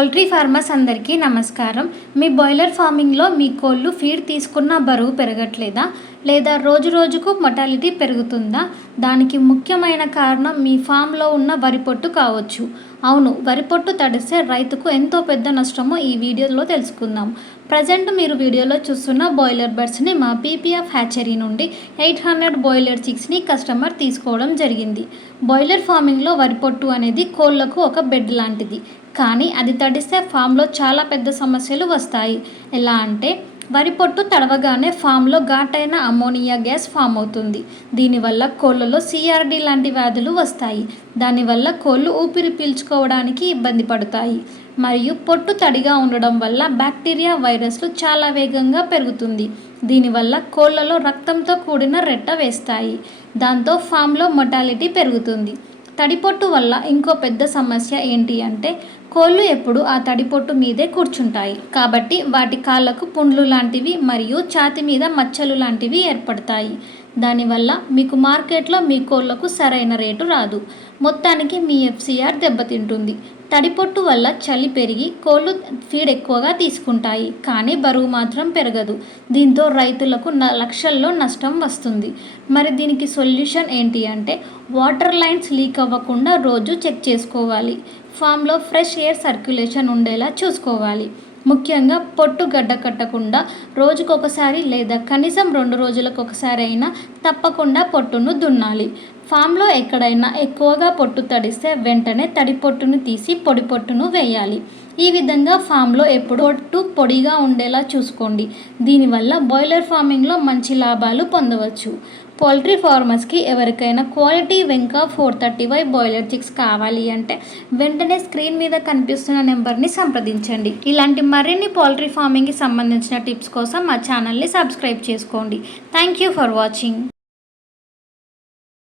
Poultry farmers అందరికీ నమస్కారం. మీ boiler ఫార్మింగ్లో మీ కోళ్ళు ఫీడ్ తీసుకున్న బరువు పెరగట్లేదా, లేదా రోజు రోజుకు మొటాలిటీ పెరుగుతుందా? దానికి ముఖ్యమైన కారణం మీ ఫామ్లో ఉన్న వరి పొట్టు కావచ్చు. అవును, వరి పొట్టు తడిస్తే రైతుకు ఎంతో పెద్ద నష్టమో ఈ వీడియోలో తెలుసుకుందాం. ప్రజెంట్ మీరు వీడియోలో చూస్తున్న బాయిలర్ బర్డ్స్ని మా పీపీఎఫ్ హ్యాచరీ నుండి 800 బాయిలర్ చిక్స్ని కస్టమర్ తీసుకోవడం జరిగింది. బాయిలర్ ఫార్మింగ్లో వరి పొట్టు అనేది కోళ్లకు ఒక బెడ్ లాంటిది. కానీ అది తడిస్తే ఫామ్లో చాలా పెద్ద సమస్యలు వస్తాయి. ఎలా అంటే, వరి పొట్టు తడవగానే ఫామ్లో ఘాటైన అమ్మోనియా గ్యాస్ ఫామ్ అవుతుంది. దీనివల్ల కోళ్ళలో సిఆర్డి లాంటి వ్యాధులు వస్తాయి. దానివల్ల కోళ్ళు ఊపిరి పీల్చుకోవడానికి ఇబ్బంది పడతాయి. మరియు పొట్టు తడిగా ఉండడం వల్ల బ్యాక్టీరియా, వైరస్లు చాలా వేగంగా పెరుగుతుంది. దీనివల్ల కోళ్ళలో రక్తంతో కూడిన రెట్ట వేస్తాయి. దాంతో ఫామ్లో మొటాలిటీ పెరుగుతుంది. తడిపొట్టు వల్ల ఇంకో పెద్ద సమస్య ఏంటి అంటే, కోళ్ళు ఎప్పుడు ఆ తడిపొట్టు మీదే కూర్చుంటాయి. కాబట్టి వాటి కాళ్ళకు పుండ్లు లాంటివి మరియు ఛాతి మీద మచ్చలు లాంటివి ఏర్పడతాయి. దానివల్ల మీకు మార్కెట్లో మీ కోళ్లకు సరైన రేటు రాదు. మొత్తానికి మీ ఎఫ్సిఆర్ దెబ్బతింటుంది. తడిపొట్టు వల్ల చలి పెరిగి కోళ్ళు ఫీడ్ ఎక్కువగా తీసుకుంటాయి, కానీ బరువు మాత్రం పెరగదు. దీంతో రైతులకు లక్షల్లో నష్టం వస్తుంది. మరి దీనికి సొల్యూషన్ ఏంటి అంటే, వాటర్ లైన్స్ లీక్ అవ్వకుండా రోజు చెక్ చేసుకోవాలి. ఫామ్లో ఫ్రెష్ ఎయిర్ సర్క్యులేషన్ ఉండేలా చూసుకోవాలి. ముఖ్యంగా పొట్టు గడ్డ కట్టకుండా రోజుకొకసారి లేదా కనీసం 2 రోజులకు ఒకసారి అయినా తప్పకుండా పొట్టును దున్నాలి. ఫామ్లో ఎక్కడైనా ఎక్కువగా పొట్టు తడిస్తే వెంటనే తడి పొట్టును తీసి పొడి పొట్టును వేయాలి. ఈ విధంగా ఫామ్లో ఎప్పుడు పొట్టు పొడిగా ఉండేలా చూసుకోండి. దీనివల్ల బాయిలర్ ఫార్మింగ్లో మంచి లాభాలు పొందవచ్చు. పౌల్ట్రీ ఫార్మర్స్కి ఎవరికైనా క్వాలిటీ వెంకా 435 బాయిలర్ చిక్స్ కావాలి అంటే వెంటనే స్క్రీన్ మీద కనిపిస్తున్న నెంబర్ని సంప్రదించండి. ఇలాంటి మరిన్ని పౌల్ట్రీ ఫార్మింగ్కి సంబంధించిన టిప్స్ కోసం మా ఛానల్ని సబ్స్క్రైబ్ చేసుకోండి. Thank you for watching.